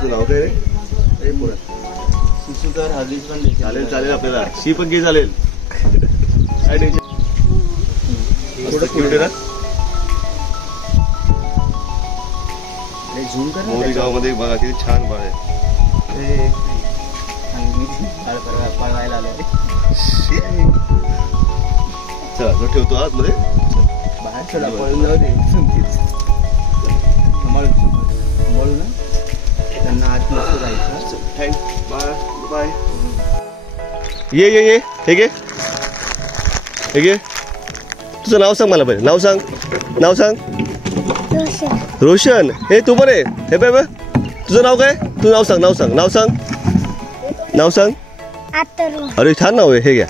तुझं नाव काय रे? शिशुकर हर्लिक्स पण चालेल चालेल आपल्याला शी पण घे चालेल. काय टेन्शन थोडं क्यूट आहे ना. झूम कर. मोरी गावामध्ये बघा किती छान बाळ आहे. पळवायला आलो. चला तो ठेवतो आत मध्ये. बाहेर चला पळून जाऊ दे. सांभाळू ना त्यांना आत मस्त जायचं. Thank bye bye. ये ये ये हे घे हे घे. तुझं नाव सांग मला पहिले. नाव सांग नाव सांग. रोशन. हे तू पण आहे. हे बाय बाय तुझं नाव काय? तू नाव सांग नाव सांग नाव सांग नाव सांग. अरे छान नाव आहे. हे घ्या.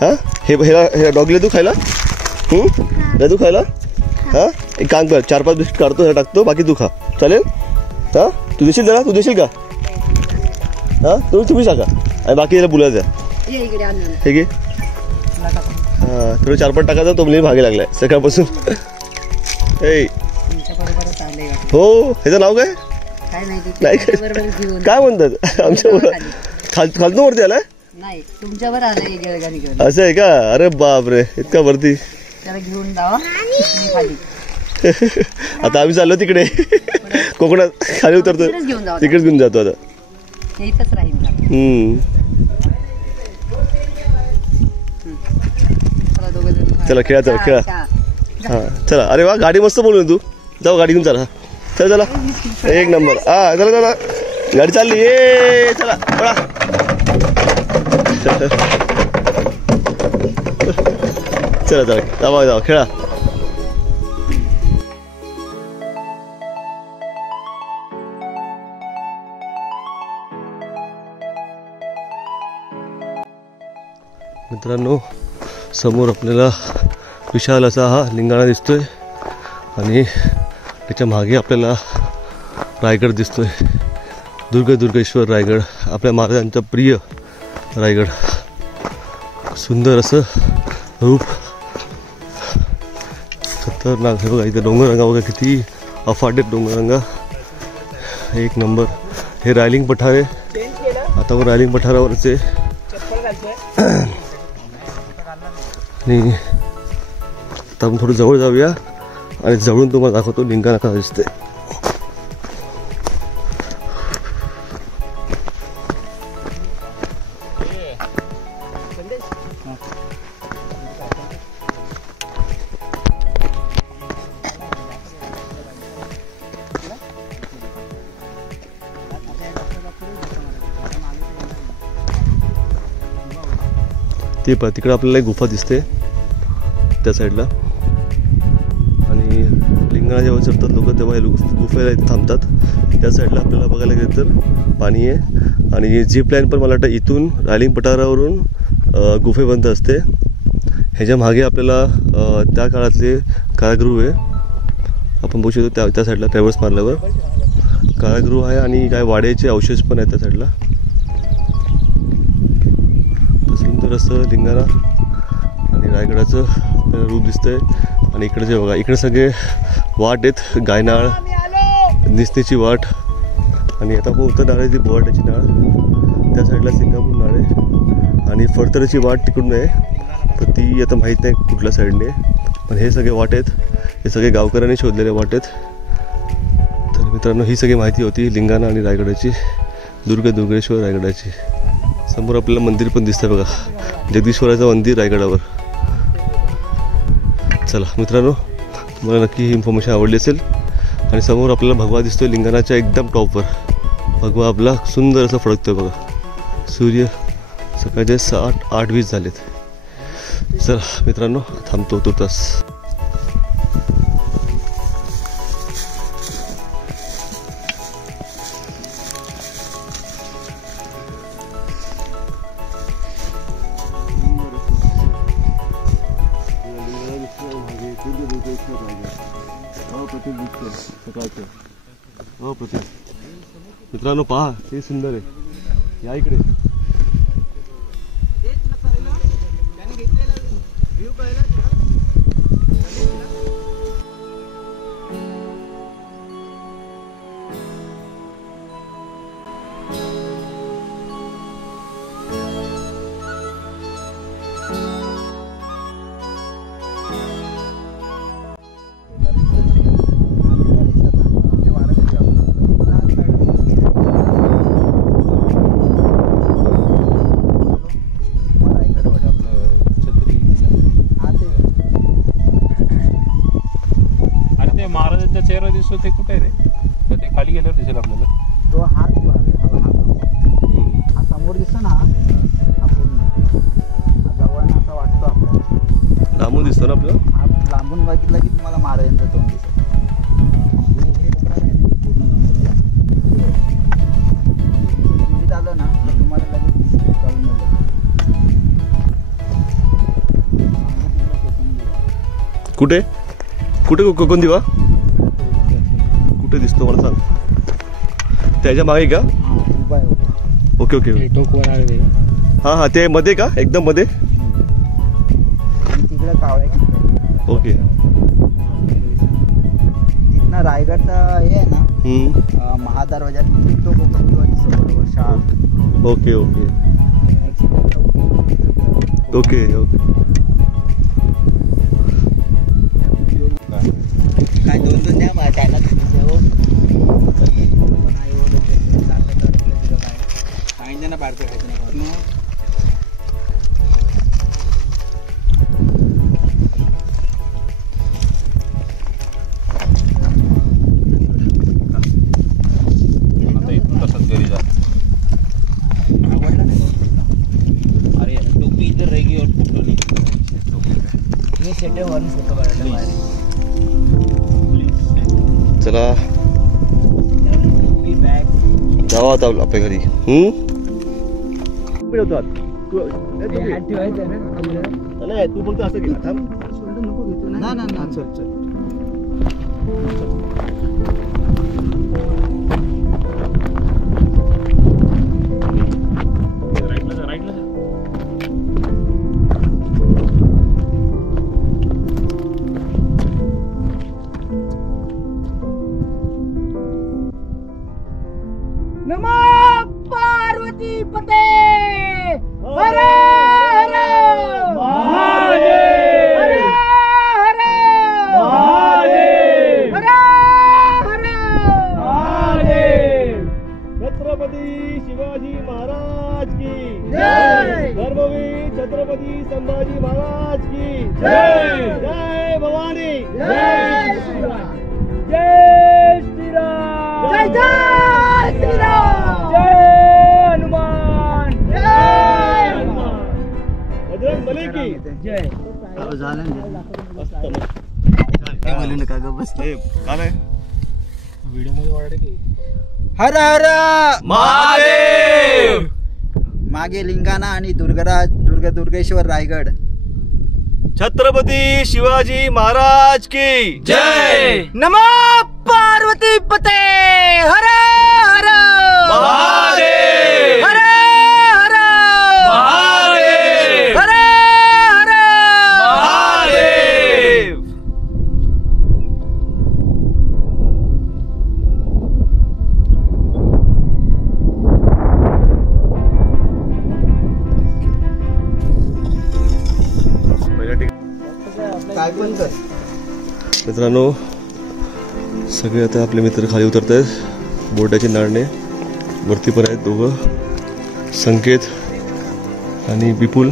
हां हे डॉगला तू खायला तू खायला. हां एक काम कर 4-5 बिस्किट काढतो हे टाकतो बाकी तू खा चालेल. हां तू देशील जरा तू देशील का? हां तुम्ही सांगा आणि बाकी याला बोलायचं. हे घे. हां थोडं 4-5 टाकायचा तो मुली भागे लागलाय सकाळपासून. हो ह्याचं नाव काय? नाही काय म्हणतात आमच्या खालतो वरती आलाय. तुमच्यावर असं आहे का? अरे बापरे इतका वरती. घेऊन जावा आता आम्ही चाललो तिकडे कोकणात खाली उतरतो तिकडेच घेऊन जातो आता. चला खेळा चला खेळा. हा चला. अरे वा गाडी मस्त बोलून तू. जाऊ गाडी घेऊन चला. चला चला एक नंबर. हा चला चला गाडी चालली. ये चला पळा. चला चला जावा जावा खेळा. मित्रांनो समोर आपल्याला विशाल असा हा लिंगाणा दिसतोय आणि त्याच्या मागे आपल्याला रायगड दिसतोय. दुर्गेश्वर रायगड आपल्या महाराजांचा प्रिय रायगड. सुंदर असं रूप खतरनाक. हे बघा इथे डोंगररांगा बघा किती अफाट डोंगररांगा. एक नंबर. हे रायलिंग पठार आहे. आता आपण रायलिंग पठारावरच आहे आणि आता आपण थोडं जवळ जाऊया आणि जवळून तुम्हाला दाखवतो लिंगाणा कसा दिसते. ते पहा तिकडे आपल्याला एक गुफा दिसते त्या साईडला आणि लिंगाणा जेव्हा चढतात लोक तेव्हा हे गुफेला थांबतात. त्या साईडला आपल्याला बघायला गेलं तर पाणी आहे आणि जीप लाईन पण मला वाटतं इथून रायलिंग पठारावरून गुफेपर्यंत असते. ह्याच्या मागे आपल्याला त्या काळातले कारागृह आहे. आपण बघू शकतो त्या साईडला ट्रॅव्हल्स मारल्यावर कारागृह आहे आणि काय वाड्याचे अवशेष पण आहेत त्या साईडला. सुंदर असं लिंगाणा आणि रायगडाचं आपल्याला रूप दिसतंय. आणि इकडे जे बघा इकडे सगळे वाट आहेत. गायनाळ निसनीची वाट आणि आता आपण उत्तर नाळ ती बोवाटाची नाळ. त्या साईडला सिंगापूर नाळ आहे आणि फडतरची वाट तिकडून आहे तर ती आता माहीत नाही कुठल्या साईडने. पण हे सगळे वाट आहेत. हे सगळे गावकऱ्यांनी शोधलेले वाट आहेत. तर मित्रांनो ही सगळी माहिती होती लिंगाणा आणि रायगडाची. दुर्गेश्वर रायगडाची. समोर आपल्याला मंदिर पण दिसतंय बघा जगदीश्वराचं मंदिर रायगडावर. चला मित्रांनो तुम्हाला नक्की ही इन्फॉर्मेशन आवडली असेल. आणि समोर आपल्याला भगवा दिसतोय लिंगाणाच्या एकदम टॉपवर. भगवा आपला सुंदर असं फडकतोय बघा. सूर्य सकाळचे 8:20 झालेत. चला मित्रांनो थांबतो तुर्तास. मित्रांनो पहा ते सुंदर आहे. या इकडे दिसतो ते कुठे आहे रे? तर ते खाली गेल्यावर दिसेल आपल्याला. तो हाच भाग आहे, हा समोर दिसतो ना, हा पूर्ण जवळ असा वाटतो आपल्याला, लांबून दिसतो ना आपल्याला. हा लांबून बघितला की तुम्हाला महाराजांचं तोंड दिसत. हे डोंगर आहे ना, पूर्ण तुम्ही आलं ना तर तुम्हाला लगेच कळून नाही लागत. कुठे कुठे कोकण दिवा कुठे दिसतो मला सांग. त्याच्या मागे का? उभा आहे उभा. Okay okay. हां हां, ते मध्ये का? एकदम मध्ये. तिकडे कावळे घेतले. ओके. तिथनं रायगडचा हे आहे ना, महादरवाज्यात तो कोकण दिवा दिसतो बरोबर शाळा. Okay okay okay okay. काय दोन द्या त्याला सांगितलं ना बाहेरचं खायचं नाही. आता इथून तसंच घरी जा. आवडलं नाही अरे टोपी इधर रहेगी और फोटो नहीं. मी सेटे वरून फोटो काढायला बाहेर. चला बॅग जावा आता आपल्या घरी. नाही तू फक्त असं घे. थांब. नको घेतो ना. चल चल. नमो पार्वती पते हर हर महादेव हर हर महादेव हर हर महादेव. छत्रपती शिवाजी महाराज की जय. धर्मवीर छत्रपती संभाजी महाराज की जय. जय भवानी. जय श्रीराम. जय श्रीराम. जय जय श्रीराम. जय हनुमान. जय हनुमान. बजरंग बली की जय. झालं ना. मस्त मस्त. ते बोलू नका ग बस. हे काय आहे? व्हिडिओ मध्ये वाढते की हर हर महादेव. मागे लिंगाणा आणि दुर्गेश्वर रायगड. छत्रपती शिवाजी महाराज की जय. नमो पार्वती पते हर हर महादेव. हर हर महादेव. हर हर महादेव. काय पण कर. मित्रांनो सगळे आता आपले मित्र खाली उतरत आहेत. बोर्डाचे नारणे वरती पण आहेत दोघं, संकेत आणि विपुल.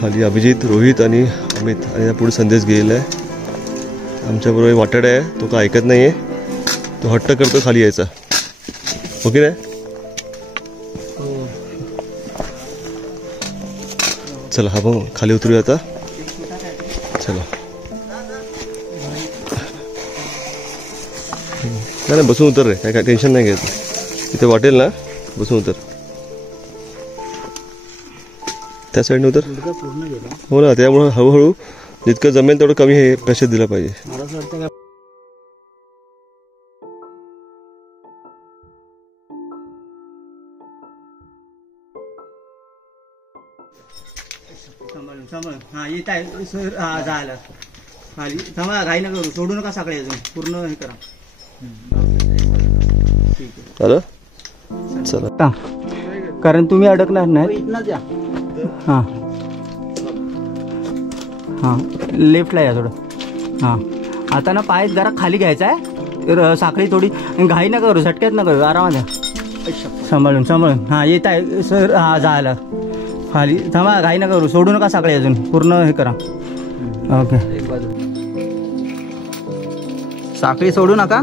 खाली अभिजित, रोहित आणि अमित. आणि पुढे संदेश गेलेला आहे. आमच्याबरोबर वाटाडा आहे, तो काय ऐकत नाही आहे. तो हट्ट करतो खाली यायचा. हो की नाही? चला हा भाऊ खाली उतरूया आता. चला. नाही बसून उतर रे, काय टेन्शन नाही घ्यायचं. इथे वाटेल ना, बसून उतर. त्या साईडने उतर. हो ना, त्यामुळे हळूहळू जितकं जमेल तेवढं कमी हे पैसे दिलं पाहिजे. मला असं वाटतं का सांभाळून. हा येत आहे सर. हा झालं खाली. थांबा, घाई नका करू, सोडू नका सगळे अजून, पूर्ण हे करा. ठीक आहे. झालं? चला. कारण तुम्ही अडकणार नाही. इथनंच या. हां हां, लेफ्टला या थोडं. हां, आता ना पाय जरा खाली घ्यायचा आहे. साखळी थोडी घाई नका करू, झटक्यात नका करू, आरामात या. सांभाळून सांभाळून. हां येत आहे सर. हां झालं खाली. थांबा, घाई नका करू, सोडू नका साखळी अजून, पूर्ण हे करा. ओके. एक बाजू. साखळी सोडू नका.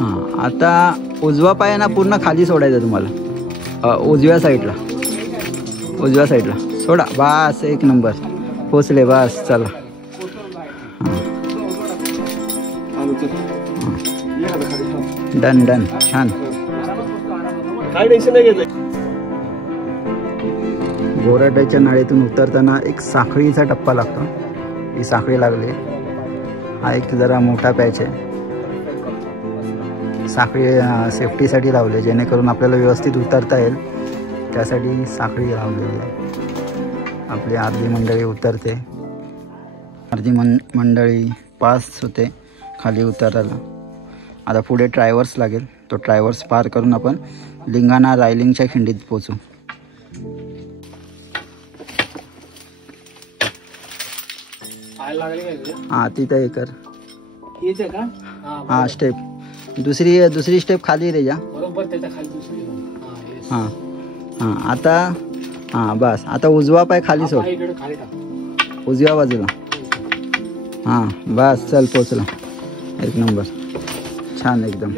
हां, आता उजवा पाय ना पूर्ण खाली सोडायचा तुम्हाला. उजव्या साईडला सोडा. बस एक नंबर पोचले. बस चला. डन छान. काय टेन्शन नाही घ्यायचं. बोराट्याच्या नाळीतून उतरताना एक साखळीचा टप्पा लागतो. ही साखळी लागली. हा एक जरा मोठा पॅच आहे. साखळी सेफ्टीसाठी लावली, जेणेकरून आपल्याला व्यवस्थित उतरता येईल त्यासाठी साखळी लावलेली आहे. आपली अर्धी मंडळी उतरते, अर्धी मंडळी पास होते खाली उतरायला. आता पुढे ट्रायव्हर्स लागेल. तो ट्रायव्हर्स पार करून आपण लिंगाणा रायलिंगच्या खिंडीत पोचू. हां, तिथं हे कर. हां, स्टेप दुसरी स्टेप खाली रे जा. हां हां, आता हां बस. आता उजवा पाय खाली सोड, उजव्या बाजूला. हां बस, चल पोचला. एक नंबर, छान एकदम.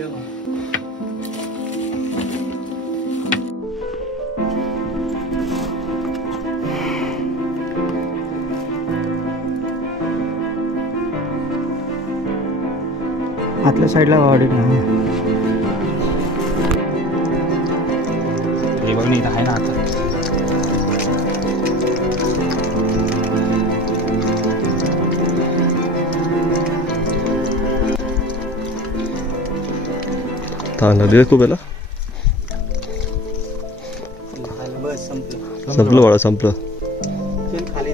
आतल्या साईडला ऑडिट आहे. हे बघ, इथं आहे ना आता. लागले खूप याला. बस संपलं. संपलं बाळा, संपलं. खाली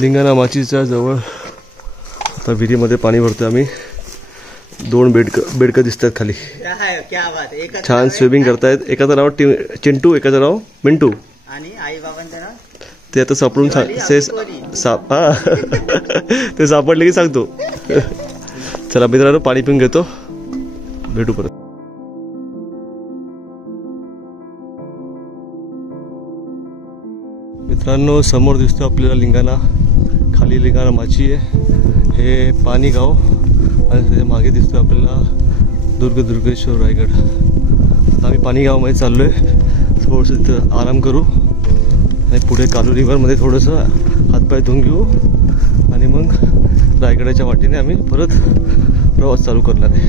लिंगाणा माचीच्या जवळ आता विहिरीमध्ये पाणी भरतोय आम्ही. 2 बेडकं दिसतात खाली. छान स्विमिंग करतायत. एकाचं नाव चिंटू, एकाचं नाव मिंटू. आणि आई बाबांचं नाव ते आता सापडून ते सापडले की सांगतो. चला मित्रांनो, पाणी पिऊन घेतो, भेटू परत. मित्रांनो, समोर दिसतो आपल्याला लिंगाणा. खाली लिंगाणा माची आहे. हे पाणी गाव आणि त्याच्या मागे दिसतो आपल्याला दुर्गेश्वर रायगड. आता आम्ही पाणी गावामध्ये चाललो आहे. थोडंसं तिथं आराम करू आणि पुढे कालू रिव्हरमध्ये थोडंसं हातपाय धुवून घेऊ आणि मग रायगडाच्या वाटेने आम्ही परत प्रवास चालू करणार आहे.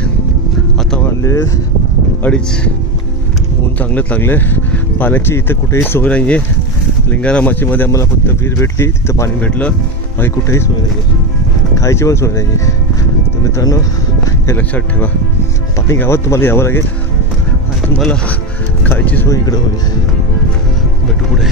आता वाजले 2:30. ऊन चांगलंच लागले. पाण्याची इथं कुठेही सोय नाही आहे. लिंगाणा माचीमध्ये आम्हाला फक्त विहीर भेटली, तिथं पाणी भेटलं, बाकी कुठेही सोय नाही आहे. खायची पण सोय नाही आहे. तर मित्रांनो, हे लक्षात ठेवा, पाणी गावात तुम्हाला यावं लागेल आणि तुम्हाला खायची सोय इकडं होईल. भेटू पुढे.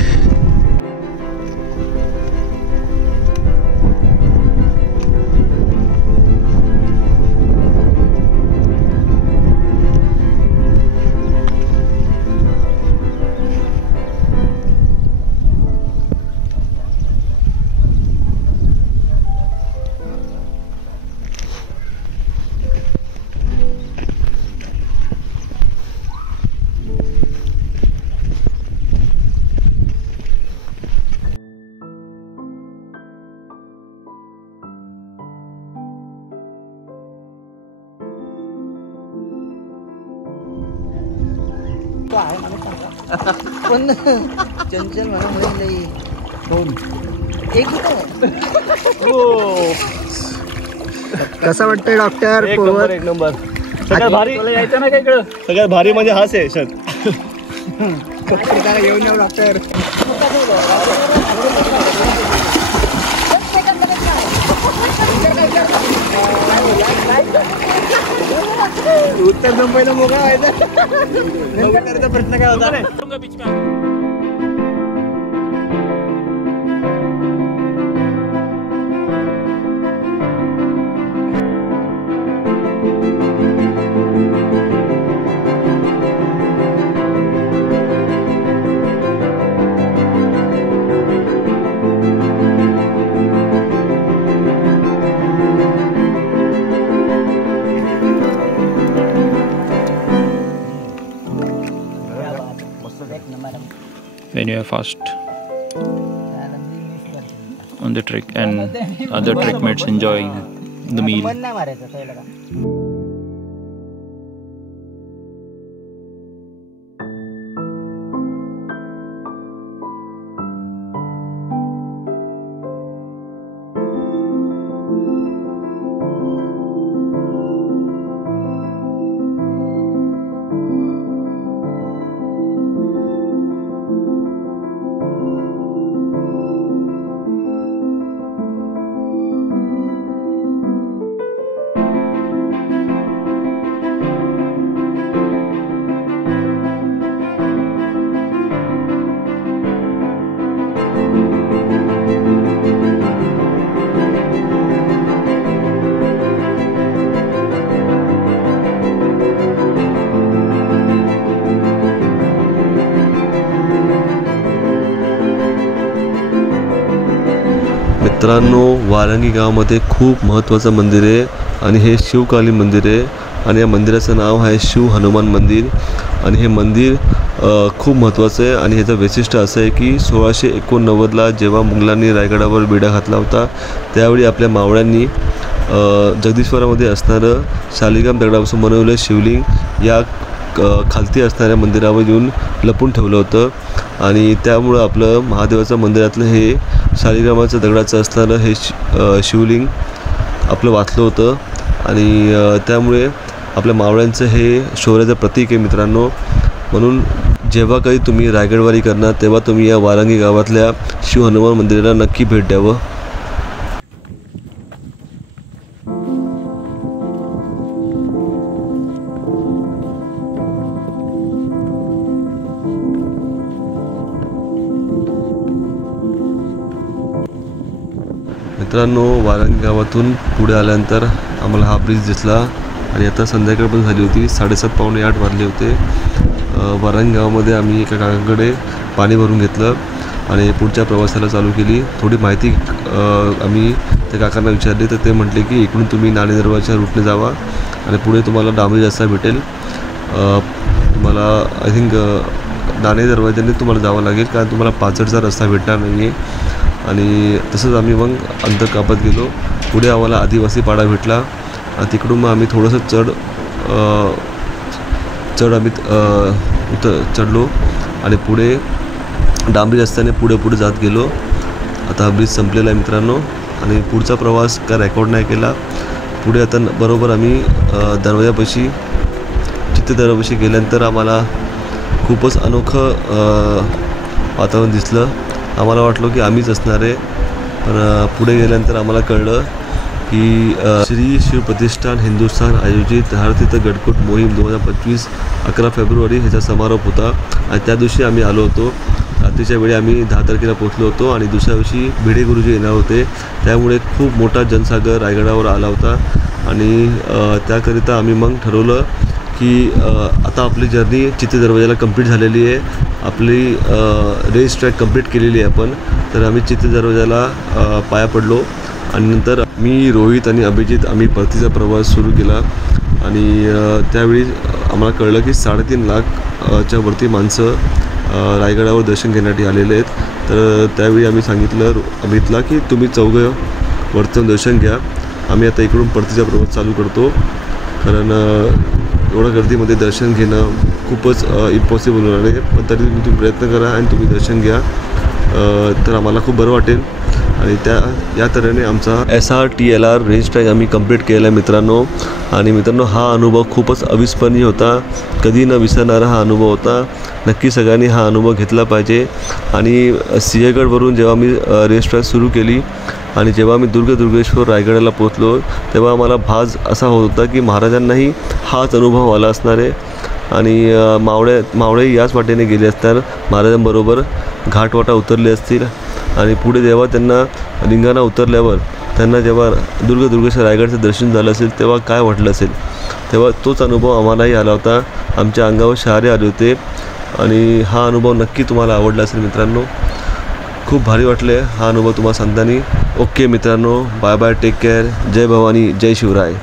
पण चंचल म्हणून दोन एक कसं वाटतंय डॉक्टर? एक नंबर. सगळ्यात भारी यायचं ना, इकडं सगळ्यात भारी म्हणजे हा सेशन. येऊन येऊ डॉक्टर. उत्तर मुंबईला मोकळा व्हायचा प्रश्न काय होता. when you are fast on the trek and other trek mates enjoying the meal. मित्रांनो, वारंगी गावामध्ये खूप महत्त्वाचं मंदिर आहे आणि हे शिवकाली मंदिर आहे आणि या मंदिराचं नाव आहे शिव हनुमान मंदिर. आणि हे मंदिर खूप महत्त्वाचं आहे आणि ह्याचं वैशिष्ट्य असं आहे की 1689ला जेव्हा मुघलांनी रायगडावर बेडा घातला होता त्यावेळी आपल्या मावळ्यांनी जगदीश्वरामध्ये असणारं शालिग्राम दगडापासून बनवलेलं शिवलिंग या खालती असणाऱ्या मंदिरावर येऊन लपून ठेवलं होतं आणि त्यामुळं आपलं महादेवाचं मंदिरातलं हे शालिग्रामाचं दगडाचं असणारं हे शिवलिंग आपलं वाचलं होतं आणि त्यामुळे आपल्या मावळ्यांचं हे शौर्याचं प्रतीक आहे मित्रांनो. म्हणून जेव्हा काही तुम्ही रायगडवारी करणार तेव्हा तुम्ही या वारंगी गावातल्या शिव हनुमान मंदिराला नक्की भेट द्यावं. मित्रांनो, वारंगी गावातून पुढे आल्यानंतर आम्हाला हा ब्रिज दिसला आणि आता संध्याकाळ पण झाली होती. 7:30 पावणे 8 वाजले होते. वारंगी गावामध्ये आम्ही एका काकाकडे पाणी भरून घेतलं आणि पुढच्या प्रवासाला चालू केली. थोडी माहिती आम्ही त्या काकांना विचारली तर ते म्हटले की इकडून तुम्ही नाणे दरवाजाच्या रूटने जावा आणि पुढे तुम्हाला डांबरी रस्ता भेटेल. तुम्हाला आय थिंक नाणे दरवाजाने तुम्हाला जावं लागेल कारण तुम्हाला पाचडचा रस्ता भेटणार नाही आहे. आणि तसंच आम्ही मग अंतर कापत गेलो. पुढे आम्हाला आदिवासी पाडा भेटला आणि तिकडून मग आम्ही थोडंसं आम्ही चढलो आणि पुढे डांबरी रस्त्याने पुढे जात गेलो. आता ब्रिज संपलेला आहे मित्रांनो आणि पुढचा प्रवास काय रेकॉर्ड नाही केला. पुढे आता बरोबर आम्ही दरवाजापाशी चित्ते दरवाजापाशी गेल्यानंतर आम्हाला खूपच अनोखं वातावरण दिसलं. आम्हाला वाटलं की आम्हीच असणार आहे पण पुढे गेल्यानंतर आम्हाला कळलं की श्री शिव प्रतिष्ठान हिंदुस्थान आयोजित धारतीर्थ गडकोट मोहीम 2025 11 फेब्रुवारी ह्याचा समारोप होता आणि त्या दिवशी आम्ही आलो होतो. रात्रीच्या वेळी आम्ही 10 तारखेला पोहोचलो होतो आणि दुसऱ्या दिवशी भिडे गुरुजी येणार होते. त्यामुळे खूप मोठा जनसागर रायगडावर आला होता आणि त्याकरिता आम्ही मग ठरवलं की आता आपली जर्नी चित्ते दरवाजाला कंप्लीट झालेली आहे. आपली रेस ट्रॅक कंप्लीट केलेली आहे आपण. तर आम्ही चित्ते दरवाजाला पाया पडलो आणि नंतर मी, रोहित आणि अभिजित आम्ही परतीचा प्रवास सुरू केला आणि त्यावेळी आम्हाला कळलं की 3.5 लाखच्या वरती माणसं रायगडावर दर्शन घेण्यासाठी आलेले आहेत. तर त्यावेळी आम्ही सांगितलं अभिजितला की तुम्ही चौघं वरचं दर्शन घ्या, आम्ही आता इकडून परतीचा प्रवास चालू करतो. कारण एवढ्या गर्दीमध्ये दर्शन घेणं खूपच इम्पॉसिबल होणार आहे. पण तरी तुम्ही प्रयत्न करा आणि तुम्ही दर्शन घ्या तर आम्हाला खूप बरं वाटेल. आणि या तऱ्हेने आमचा SRTLR रेंज ट्रॅक आम्ही कंप्लीट केला आहे मित्रांनो. आणि मित्रांनो, हा अनुभव खूपच अविस्मरणीय होता, कधी न विसरणारा हा अनुभव होता. नक्की सगळ्यांनी हा अनुभव घेतला पाहिजे. आणि सिंहगडवरून जेव्हा मी रेस ट्रॅक सुरू केली आणि जेव्हा मी दुर्गेश्वर रायगडाला पोहोचलो तेव्हा आम्हाला भास असा होत होता की महाराजांनाही हाच अनुभव आला असणार आहे आणि मावळे याच वाटेने गेले असणार, महाराजांबरोबर घाटवाटा उतरले असतील आणि पुढे जेव्हा त्यांना लिंगाणा उतरल्यावर त्यांना जेव्हा दुर्गेश्वर रायगडचं दर्शन झालं असेल तेव्हा काय वाटलं असेल, तेव्हा तोच अनुभव आम्हालाही आला होता. आमच्या अंगावर शहारे आले होते आणि हा अनुभव नक्की तुम्हाला आवडला असेल मित्रांनो. खूप भारी वाटले हा अनुभव तुम्हाला सांगताना. ओके मित्रांनो, बाय बाय, टेक केअर. जय भवानी, जय शिवराय.